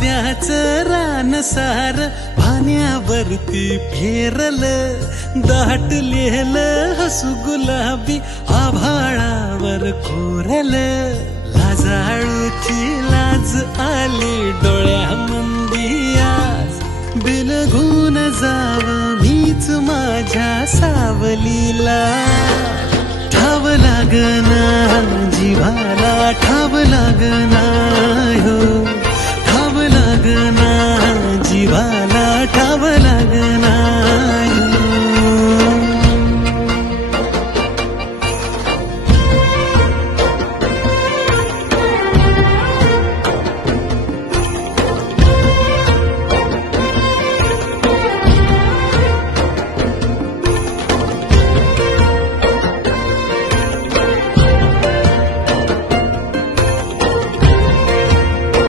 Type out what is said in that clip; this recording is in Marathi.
कासव्याच रान सार पाण्यावरती फेरल, दाटलेलं हसू गुलाबी आभाळावर कोरल. लाजाळूची लाज आली डोळ्यामंदी आज, बिलगून जाव मीच माझ्या सावलीला. ठाव लागना जीवाला, ठाव लागना